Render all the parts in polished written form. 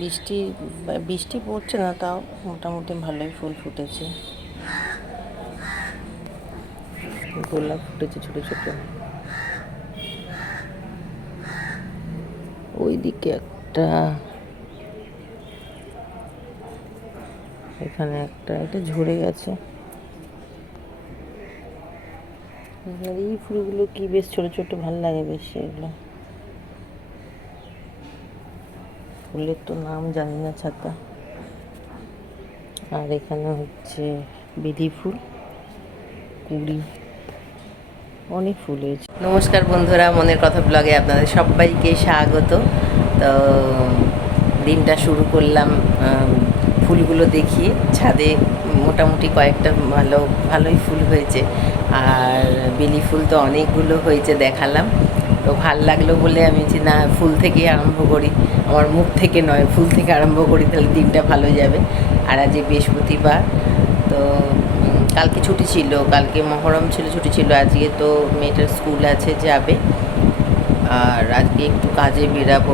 বৃষ্টি বৃষ্টি পড়ছে না, তাও মোটামুটি ভালোই ফুল ফুটেছে। গোলাপ ফুটেছে ছোট ছোট। ওইদিকে একটা, এখানে একটা, এটা ঝরে গেছে। এই ফুলগুলো কি বেশ ছোট ছোট, ভালো লাগে বেশ এগুলো। ফুলের তো নাম জানি না ছাতা। আর এখানে হচ্ছে বেলি ফুল, কুড়ি, অনেক ফুল হয়েছে। নমস্কার বন্ধুরা, মনের কথা ব্লগে আপনাদের সবাইকে স্বাগত। তো দিনটা শুরু করলাম ফুলগুলো দেখিয়ে। ছাদে মোটামুটি কয়েকটা ভালোই ফুল হয়েছে, আর বেলি ফুল তো অনেকগুলো হয়েছে দেখালাম। তো ভাল লাগলো বলে আমি যে না, ফুল থেকেই আরম্ভ করি, আমার মুখ থেকে নয়, ফুল থেকে আরম্ভ করি, তাহলে দিনটা ভালো যাবে। আর আজ বৃহস্পতিবার, তো কালকে ছুটি ছিল, কালকে মহরম ছিল, ছুটি ছিল। আজকে তো মেয়েটার স্কুল আছে, যাবে। আর আজকে একটু কাজে বেরাবো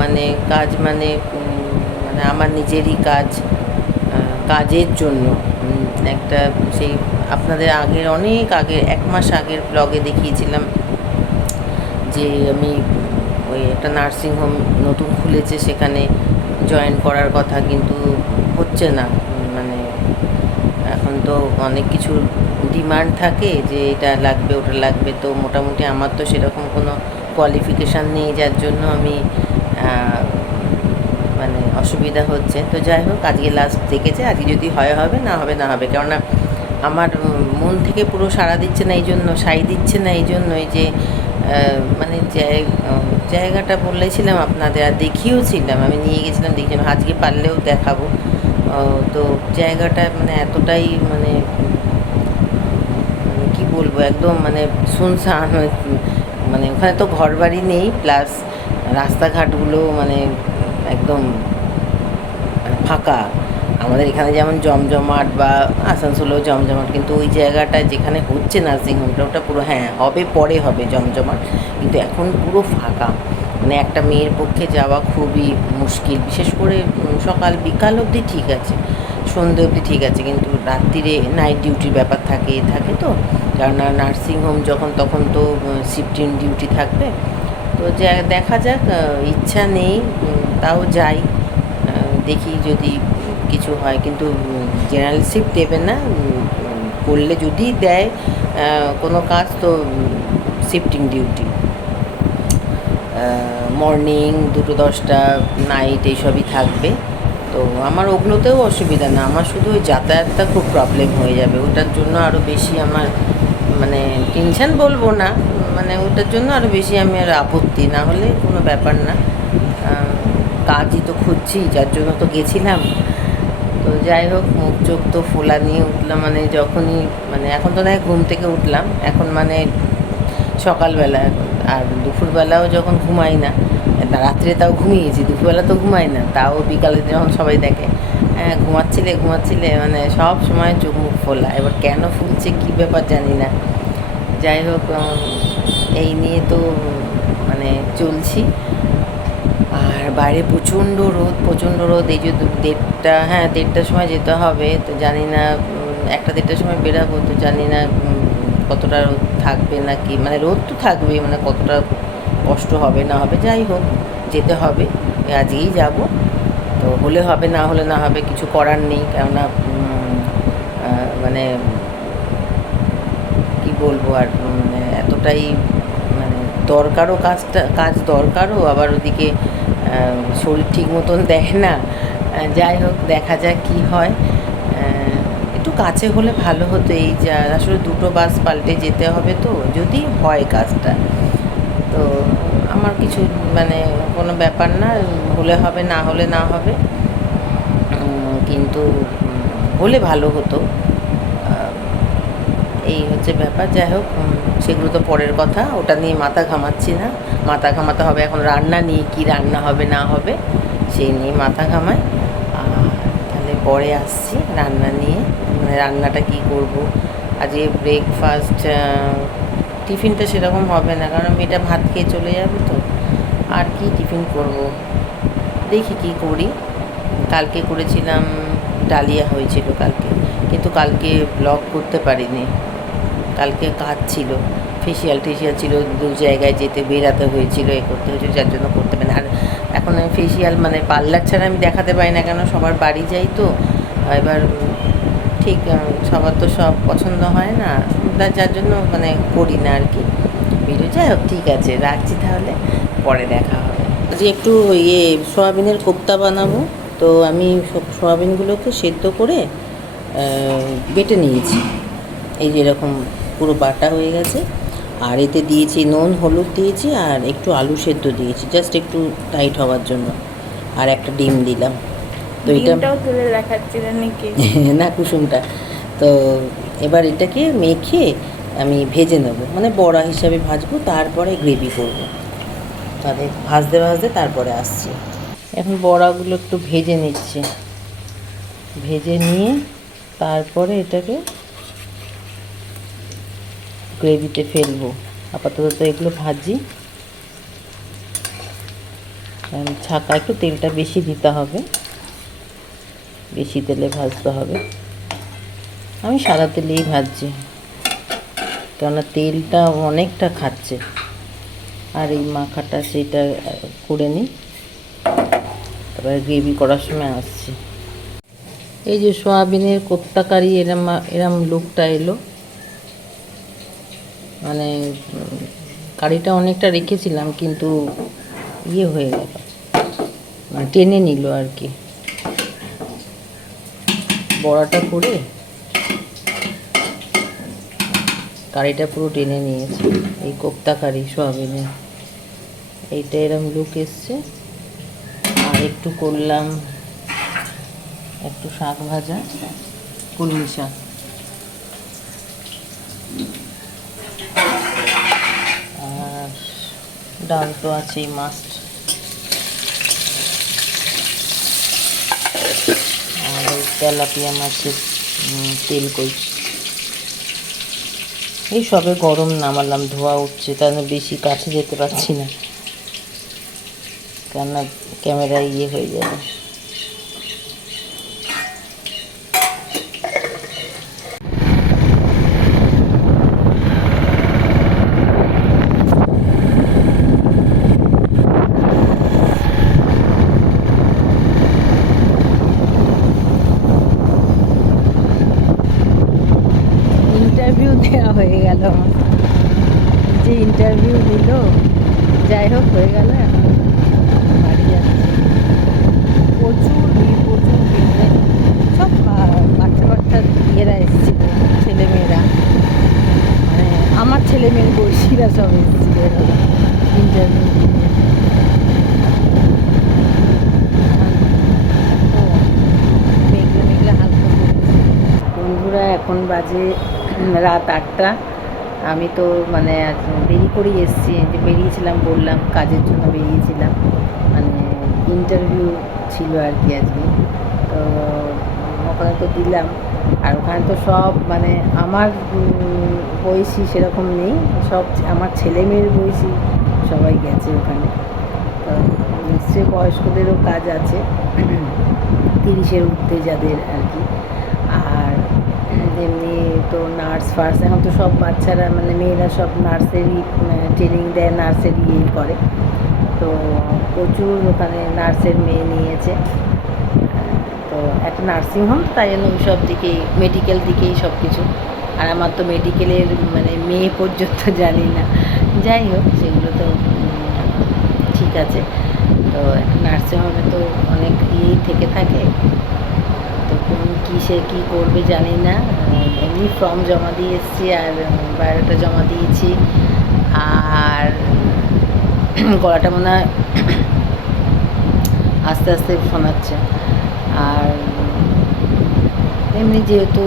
মানে কাজ মানে মানে আমার নিজেরই কাজ, কাজের জন্য একটা, সেই আপনাদের আগের অনেক আগের 1 মাস আগের ব্লগে দেখিয়েছিলাম যে আমি ওই একটা নার্সিংহোম নতুন খুলেছে, সেখানে জয়েন করার কথা, কিন্তু হচ্ছে না। মানে এখন তো অনেক কিছু ডিমান্ড থাকে যে এটা লাগবে ওটা লাগবে, তো মোটামুটি আমার তো সেরকম কোনো কোয়ালিফিকেশান নেই, যার জন্য আমি মানে অসুবিধা হচ্ছে। তো যাই হোক, আজকে লাস্ট দেখেছে, আজকে যদি হয় হবে, না হবে না হবে। কেননা আমার মন থেকে পুরো সাড়া দিচ্ছে না, এই জন্য সাই দিচ্ছে না, এই জন্যই যে মানে জায়গাটা বলেছিলাম আপনাদের, আর দেখিয়েওছিলাম, আমি নিয়ে গেছিলাম, দেখছিলাম, আজকে পারলেও দেখাবো। তো জায়গাটা মানে এতটাই মানে কি বলবো, একদম মানে শুনশান, মানে ওখানে তো ঘর বাড়ি নেই, প্লাস রাস্তাঘাটগুলো মানে একদম মানে ফাঁকা। আমাদের এখানে যেমন জমজমাট, বা আসানসোলেও জমজমাট, কিন্তু ওই জায়গাটায় যেখানে হচ্ছে নার্সিংহোমটা, ওটা পুরো, হ্যাঁ হবে, পরে হবে জমজমাট, কিন্তু এখন পুরো ফাঁকা। মানে একটা মেয়ের পক্ষে যাওয়া খুবই মুশকিল, বিশেষ করে সকাল বিকাল অবধি ঠিক আছে, সন্ধে অবধি ঠিক আছে, কিন্তু রাত্রিরে নাইট ডিউটির ব্যাপার থাকে তো, কেননা নার্সিংহোম যখন তখন তো শিফটিং ডিউটি থাকবে। তো দেখা যাক, ইচ্ছা নেই, তাও যাই, দেখি যদি কিছু হয়। কিন্তু জেনারেল শিফট দেবে না, করলে যদি দেয় কোনো কাজ, তো শিফটিং ডিউটি, মর্নিং 2টো 10টা, নাইট এইসবই থাকবে। তো আমার ওগুলোতেও অসুবিধা না, আমার শুধু ওই যাতায়াতটা খুব প্রবলেম হয়ে যাবে, ওটার জন্য আরও বেশি আমার মানে টেনশন বলবো না, মানে ওটার জন্য আরও বেশি আমি আর আপত্তি, না হলে কোনো ব্যাপার না। কাজই তো খুঁজছি, যার জন্য তো গেছিলাম। তো যাই হোক, মুখ চোখ তো ফোলা নিয়ে উঠলাম, মানে যখনই মানে এখন তো দেখ ঘুম থেকে উঠলাম, এখন মানে সকালবেলা, আর দুপুরবেলাও যখন ঘুমাই না, রাত্রে তাও ঘুমিয়েছি, দুপুরবেলা তো ঘুমাই না, তাও বিকালে যখন সবাই দেখে হ্যাঁ ঘুমাচ্ছিলে, মানে সব সময় চোখ মুখ ফোলা। এবার কেন ফুলছে কী ব্যাপার জানি না। যাই হোক, এই নিয়ে তো মানে চলছি। আর বাইরে প্রচণ্ড রোদ, এই যে 1:30, হ্যাঁ 1:30টার সময় যেতে হবে, তো জানি না 1টা 1:30টার সময় বেরাবো, তো জানি না কতটা রোদ থাকবে নাকি, মানে রোদ তো থাকবেই, মানে কতটা কষ্ট হবে না হবে। যাই হোক, যেতে হবে, আজকেই যাব। তো হলে হবে, না হলে না হবে, কিছু করার নেই। কেননা মানে কি বলবো আর, মানে এতটাই মানে দরকারও, কাজ দরকারও, আবার ওদিকে শরীর ঠিক মতন দেয় না। যাই হোক, দেখা যাক কী হয়। একটু কাছে হলে ভালো হতো, এই যা আসলে 2টো বাস পাল্টে যেতে হবে, তো যদি হয় কাজটা, তো আমার কিছু মানে কোনো ব্যাপার না, হলে হবে, না হলে না হবে, কিন্তু হলে ভালো হতো, এই হচ্ছে ব্যাপার। যাই হোক, সেগুলো তো পরের কথা, ওটা নিয়ে মাথা ঘামাচ্ছি না। মাথা ঘামাতে হবে এখন রান্না নিয়ে, কী রান্না হবে না হবে সেই নিয়ে মাথা ঘামাই। আর তাহলে পরে আসছি রান্না নিয়ে, মানে রান্নাটা কী করব। আজকে ব্রেকফাস্ট, টিফিনটা সেরকম হবে না, কারণ মেয়েটা ভাত খেয়ে চলে যাবে, তো আর কি টিফিন করব, দেখি কী করি। কালকে করেছিলাম, ডালিয়া হয়েছিল কালকে, কিন্তু কালকে ব্লগ করতে পারিনি, কালকে কাজ ছিল, ফেসিয়াল টেসিয়াল ছিল, 2 জায়গায় যেতে বেরাতে হয়েছিল, করতে হয়েছিল, যার জন্য করতে পারি না। আর এখন ফেসিয়াল মানে পার্লার ছাড়া আমি দেখাতে পারি না, কেন সবার বাড়ি যাই তো, এবার ঠিক সবার তো সব পছন্দ হয় না, যার জন্য মানে করি না আর কি ভিডিও। যাই হোক, ঠিক আছে, রাখছি তাহলে, পরে দেখা হবে। আজকে একটু সোয়াবিনের কোপ্তা বানাবো, তো আমি সব সোয়াবিনগুলোকে সেদ্ধ করে বেটে নিয়েছি, এই যে এরকম পুরো বাটা হয়ে গেছে। আর এতে দিয়েছি নুন, হলুদ দিয়েছি, আর একটু আলু সেদ্ধ দিয়েছি, জাস্ট একটু টাইট হওয়ার জন্য, আর একটা ডিম দিলাম। তো ডিমটাও তুলে দেখাচ্ছিলেন নাকি? না, কুসুমটা। তো এবার এটাকে মেখে আমি ভেজে নেবো, মানে বড়া হিসাবে ভাজবো, তারপরে গ্রেভি করবো, তাহলে ভাজতে ভাজতে তারপরে আসছি। এখন বড়াগুলো একটু ভেজে নিচ্ছি, ভেজে নিয়ে তারপরে এটাকে গ্রেভিতে ফেলবো। আপাতত তো এগুলো ভাজি, ছাকা একটু তেলটা বেশি দিতে হবে, বেশি তেলে ভাজতে হবে। আমি সাদা তেলেই ভাজছি, কেননা তেলটা অনেকটা খাচ্ছে। আর এই মাখাটা সেটা করে নিই, তারপরে গ্রেভি করার সময় আসছি। এই যে সোয়াবিনের কোপ্তা কারি এরম এরম লুকটা এলো, মানে কারিটা অনেকটা রেখেছিলাম, কিন্তু হয়ে গেল, মানে টেনে নিল আর কি। বড়াটা করে কারিটা পুরো টেনে নিয়েছে, এই কোপ্তা কারি সোয়াবিনের, এইটা এরম লুক এসছে। আর একটু করলাম একটু শাক ভাজা, কলমি শাক, আর ডাল তো আছেই মাস্ট, আর ওই তেলাপিয়া মাছের তেল কই। এই সবে গরম নামালাম, ধোয়া উঠছে, তার বেশি কাছে যেতে পারছি না, কেননা ক্যামেরায় হয়ে যাবে। ইন্টারভিউ দেওয়া হয়ে গেল আমার, যে ইন্টারভিউ দিল, যাই হোক হয়ে গেল, এখন বাড়ি যাচ্ছে। প্রচুর ভিড়, প্রচুর ভিড়, সব বাচ্চা বাচ্চা ইয়েরা এসেছিল, ছেলেমেয়েরা, মানে আমার ছেলে মেয়ের বয়সীরা সব এসেছিল ইন্টারভিউ দিতে। মেঘলে মেঘলে হালকা বন্ধুরা, এখন বাজে রাত 8টা। আমি তো মানে দেরি করেই এসেছি, যে বেরিয়েছিলাম বললাম, কাজের জন্য বেরিয়েছিলাম, মানে ইন্টারভিউ ছিল আর কি আজকে। তো ওখানে তো দিলাম, আর ওখানে তো সব মানে আমার বয়সী সেরকম নেই, সব আমার ছেলে মেয়ের বয়সী সবাই গেছে ওখানে। তো নিশ্চয়ই বয়স্কদেরও কাজ আছে, 30-এর ঊর্ধ্বে যাদের আর কি। আর এমনি তো নার্স ফার্স, এখন তো সব বাচ্চারা মানে মেয়েরা সব নার্সেরই ট্রেনিং দেয়, নার্সেরই করে। তো প্রচুর ওখানে নার্সের মেয়ে নিয়েছে, তো একটা নার্সিংহোম, তাই জন্য ওই সব দিকেই, মেডিকেল দিকেই সব কিছু। আর আমার তো মেডিকেলের মানে মেয়ে পর্যন্ত জানি না, যাই হোক সেগুলো তো ঠিক আছে। তো একটা নার্সিংহোমে তো অনেক থেকে থাকে, তো কোন কিসে কী করবে জানি না। এমনি ফর্ম জমা দিয়ে এসেছি, আর বায়োডাটা জমা দিয়েছি, আর গলাটা মনে হয় আস্তে আস্তে শোনাচ্ছে। আর এমনি যেহেতু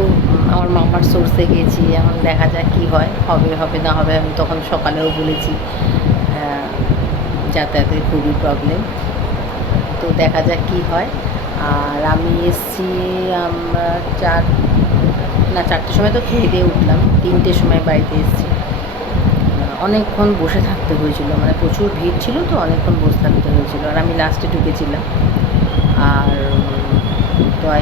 আমার মামার সোর্সে গেছি, এখন দেখা যাক কী হয়, হবে হবে না হবে। আমি তখন সকালেও বলেছি যাতায়াতের খুবই প্রবলেম, তো দেখা যাক কী হয়। আর আমি এসছি আমরা 4টার সময় তো খেয়ে দিয়ে উঠলাম, 3টের সময় বাড়িতে এসেছি। অনেকক্ষণ বসে থাকতে হয়েছিল, মানে প্রচুর ভিড় ছিল তো, অনেকক্ষণ বসে থাকতে হয়েছিল, আর আমি লাস্টে ঢুকেছিলাম। আর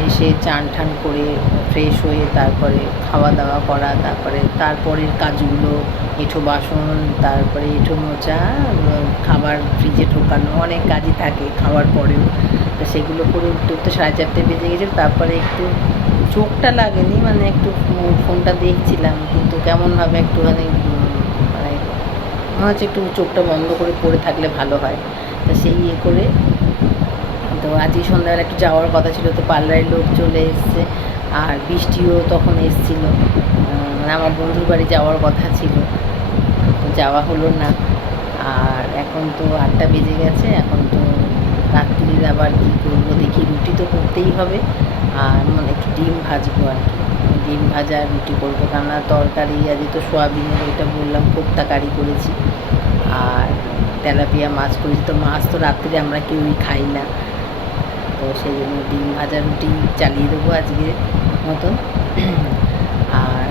এসে চান ঠান করে ফ্রেশ হয়ে তারপরে খাওয়া দাওয়া করা, তারপরের কাজগুলো, এঁঠো বাসন, তারপরে এঁঠো মোছা, খাবার ফ্রিজে ঢোকানো, অনেক কাজই থাকে খাওয়ার পরেও। তো সেগুলো করে উঠতে উঠতে 4:30 বেজে গেছে। তারপরে একটু চোখটা লাগেনি, মানে একটু ফোনটা দেখছিলাম, কিন্তু কেমনভাবে একটুখানি মানে মনে হচ্ছে একটু চোখটা বন্ধ করে পড়ে থাকলে ভালো হয়। তো সেই করে তো আজই সন্ধ্যাবেলা একটু যাওয়ার কথা ছিল, তো পার্লারের লোক চলে এসছে, আর বৃষ্টিও তখন এসছিল, মানে আমার বন্ধুর বাড়ি যাওয়ার কথা ছিল, যাওয়া হলো না। আর এখন তো 8টা বেজে গেছে, এখন তো রাত্রির আবার কী করবো দেখি, রুটি তো করতেই হবে, আর মানে একটু ডিম ভাজবো আর কি, ডিম ভাজা রুটি করবো, কেননা তরকারি আজকে তো সোয়াবিনের ওইটা বললাম কোপ্তা কারি করেছি, আর তেলাপিয়া মাছ করেছি। তো মাছ তো রাত্রিরে আমরা কেউই খাই না, তো সেই জন্য ডিম ভাজা রুটি চালিয়ে দেবো আজকে মতন। আর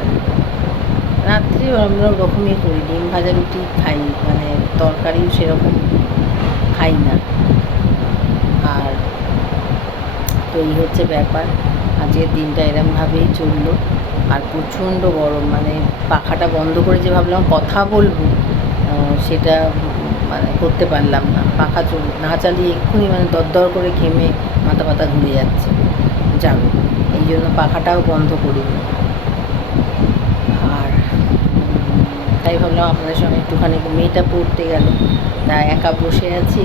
রাত্রে আমরা ওরকমই করি, ডিম ভাজা রুটি খাই, মানে তরকারিও সেরকম খাই না। আর তো এই হচ্ছে ব্যাপার, আজকের দিনটা এরমভাবেই চললো। আর প্রচণ্ড গরম, মানে পাখাটা বন্ধ করে যে ভাবলাম কথা বলবো, সেটা মানে করতে পারলাম না। পাখা না চালিয়ে এক্ষুনি মানে দরদর করে ঘেমে মাথা ব্যথা ঘুরে যাচ্ছে, যাবে, এই জন্য পাখাটাও বন্ধ করিনি। আর তাই ভাবলাম আপনাদের সঙ্গে একটুখানি, মেয়েটা পড়তে গেল, তা একা বসে আছি,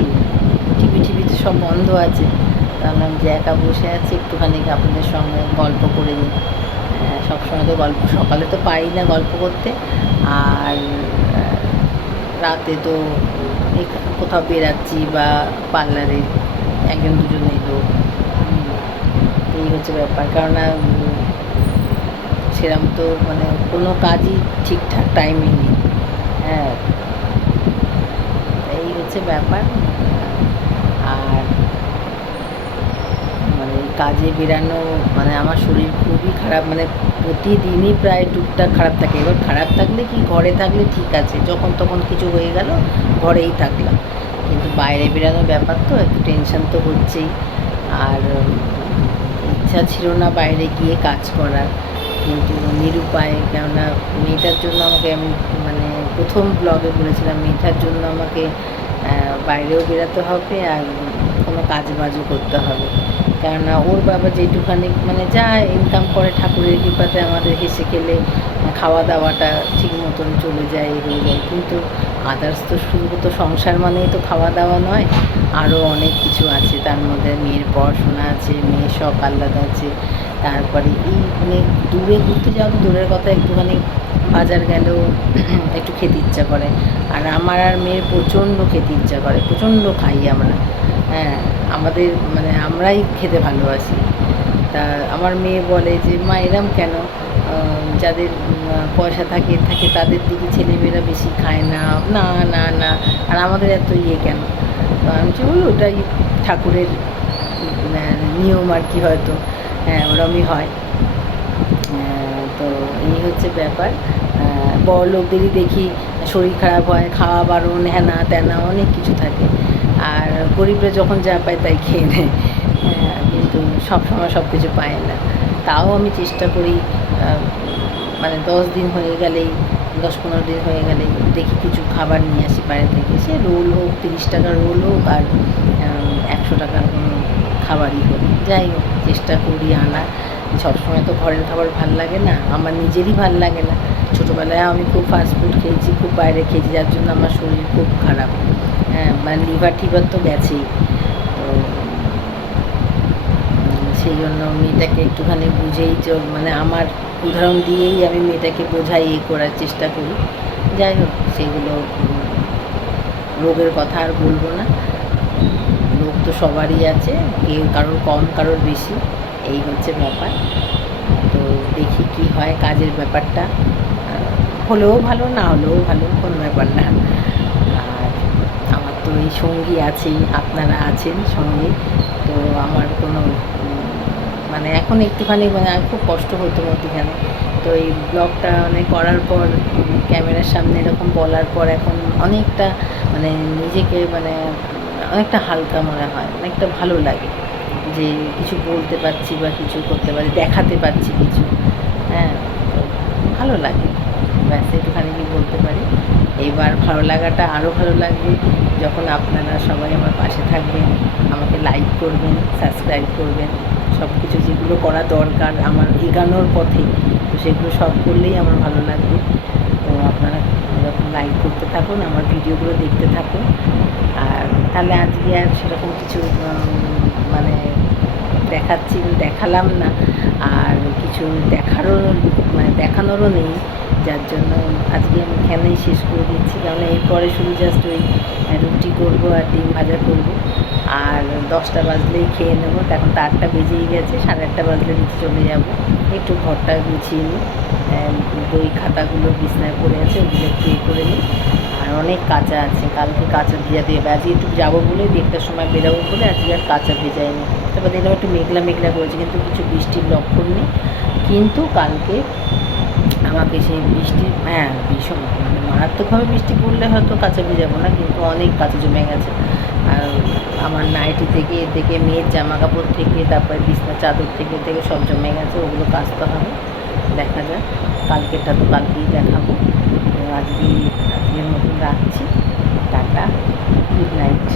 টিভিতে সব বন্ধ আছে, ভাবলাম যে একা বসে আছি একটুখানি আপনাদের সঙ্গে গল্প করে নিই। সবসময় তো গল্প, সকালে তো পারি না গল্প করতে, আর রাতে তো কোথাও বেরাচ্ছি বা পার্লারে একজন দুজন এলো, এই হচ্ছে ব্যাপার। কেননা সেরকম তো মানে কোনো কাজই ঠিকঠাক টাইমে নেই। হ্যাঁ, এই হচ্ছে ব্যাপার। আর মানে কাজে বেরানো, মানে আমার শরীর খুবই খারাপ, মানে প্রতিদিনই প্রায় টুকটাক খারাপ থাকে। এবার খারাপ থাকলে কি, ঘরে থাকলে ঠিক আছে, যখন তখন কিছু হয়ে গেল ঘরেই থাকলাম, কিন্তু বাইরে বেরানোর ব্যাপার তো একটু টেনশন তো হচ্ছেই। আর ইচ্ছা ছিল না বাইরে গিয়ে কাজ করার, কিন্তু নিরুপায়, কেননা মেয়েটার জন্য আমাকে, আমি মানে প্রথম ব্লগে বলেছিলাম, মেয়েটার জন্য আমাকে বাইরেও বেরাতে হবে, আর কোনো কাজ বাজও করতে হবে। কেননা ওর বাবা যেটুখানি মানে যা ইনকাম করে ঠাকুরের কৃপাতে আমাদের হেসে খেলে খাওয়া দাওয়াটা ঠিক মতন চলে যায়, হয়ে যায়, কিন্তু আদার্স তো শুধু তো সংসার মানেই তো খাওয়া দাওয়া নয়, আরও অনেক কিছু আছে, তার মধ্যে মেয়ের পড়াশোনা আছে, মেয়ের শখ আহ্লাদ আছে, তারপরে এই মানে দূরে ঘুরতে যাওয়া তো দূরের কথা, একটুখানি বাজার গেলেও একটু খেতে ইচ্ছা করে, আর আমার আর মেয়ের প্রচণ্ড খেতে ইচ্ছা করে, প্রচণ্ড খাই আমরা। হ্যাঁ, আমাদের মানে আমরাই খেতে ভালোবাসি। তা আমার মেয়ে বলে যে মা এরম কেন, যাদের পয়সা থাকে তাদের দিকে ছেলেমেয়েরা বেশি খায় না, না না না, আর আমাদের এত ইয়ে কেন। তো আমি বলছি ওই ওটাই ঠাকুরের নিয়ম আর কি, হয়তো হ্যাঁ ওরমই হয়। তো এই হচ্ছে ব্যাপার। বড় লোকদেরই দেখি শরীর খারাপ হয়, খাওয়া বারণ, হ্যানা ত্যানা অনেক কিছু থাকে, আর গরিবরা যখন যা পায় তাই খেয়ে নেয়। কিন্তু সবসময় সব কিছু পায় না। তাও আমি চেষ্টা করি, মানে 10 দিন হয়ে গেলেই, 10-15 দিন হয়ে গেলেই দেখি কিছু খাবার নিয়ে আসি বাইরে থেকে, সে রোল হোক, 30 টাকার রোল হোক, আর 100 টাকার কোনো খাবারই হোক, যাই হোক চেষ্টা করি আনার। সবসময় তো ঘরের খাবার ভাল লাগে না, আমার নিজেরই ভাল লাগে না। ছোটোবেলায় আমি খুব ফাস্টফুড খেয়েছি, খুব বাইরে খেয়েছি, যার জন্য আমার শরীর খুব খারাপ। হ্যাঁ, মানে লিভার টিভার তো গেছেই। তো সেই জন্য মেয়েটাকে একটুখানি বুঝেই মানে আমার উদাহরণ দিয়েই আমি মেয়েটাকে বোঝাই, করার চেষ্টা করি। যাই হোক, সেগুলো রোগের কথা আর বলবো না, রোগ তো সবারই আছে, কেউ কারোর কম কারোর বেশি, এই হচ্ছে ব্যাপার। তো দেখি কি হয় কাজের ব্যাপারটা, হলেও ভালো, না হলেও ভালো, কোনো ব্যাপার না। আর আমার তো এই সঙ্গী আছেই, আপনারা আছেন সঙ্গে, তো আমার কোনো মানে এখন একটুখানি মানে আর খুব কষ্ট হতো মধ্যখানে, তো এই ব্লগটা মানে করার পর, ক্যামেরার সামনে এরকম বলার পর এখন অনেকটা মানে নিজেকে মানে অনেকটা হালকা মনে হয়, অনেকটা ভালো লাগে। যে কিছু বলতে পারছি বা কিছু করতে পারি, দেখাতে পারছি কিছু। হ্যাঁ, তো ভালো লাগে। ব্যাস একটুখানি কি বলতে পারি। এইবার ভালো লাগাটা আরও ভালো লাগবে যখন আপনারা সবাই আমার পাশে থাকবেন, আমাকে লাইক করবেন, সাবস্ক্রাইব করবেন, সব কিছু যেগুলো করা দরকার আমার এগানোর পথে, তো সেগুলো সব করলেই আমার ভালো লাগবে। তো আপনারা এরকম লাইক করতে থাকুন, আমার ভিডিওগুলো দেখতে থাকুন। আর তাহলে আজকে আর সেরকম কিছু মানে দেখালাম না, আর কিছু দেখারও মানে দেখানোরও নেই, যার জন্য আজকে আমি এখানেই শেষ করে দিচ্ছি। কারণ এরপরে শুধু জাস্ট ওই রুটি করবো আর ডিম ভাজা করবো, আর 10টা বাজলেই খেয়ে নেবো। এখন তো 8টা বেজেই গেছে, 8:30 বাজলে নিচে চলে যাবো। একটু ঘরটা গুছিয়ে নিই, বই খাতাগুলো বিছনায় পড়ে আছে, ওগুলো একটু করে নিই। আর অনেক কাঁচা আছে, কালকে কাঁচা ভিজা দিয়ে আজকে একটু যাবো বলে 1টার সময় বেরোবো বলে আজকে আর কাঁচা ভেজাইনি। তারপর দেখলাম একটু মেঘলা মেঘলা করেছে, কিন্তু কিছু বৃষ্টির লক্ষণ নেই। কিন্তু কালকে আমাকে সেই বৃষ্টি, ভীষণ মানে মারাত্মকভাবে বৃষ্টি পড়লে হয়তো কাঁচা ভেজাবো না, কিন্তু অনেক কাঁচা জমে গেছে। আর আমার নাইটি থেকে মেয়ের জামা কাপড় থেকে, তারপরে বিছনা চাদর থেকে সব জমে গেছে, ওগুলো কাচতে হবে। দেখা যাক, কালকেরটা তো কালকেই দেখাবো। তো আজকের মতন রাখছি। Tata, good night.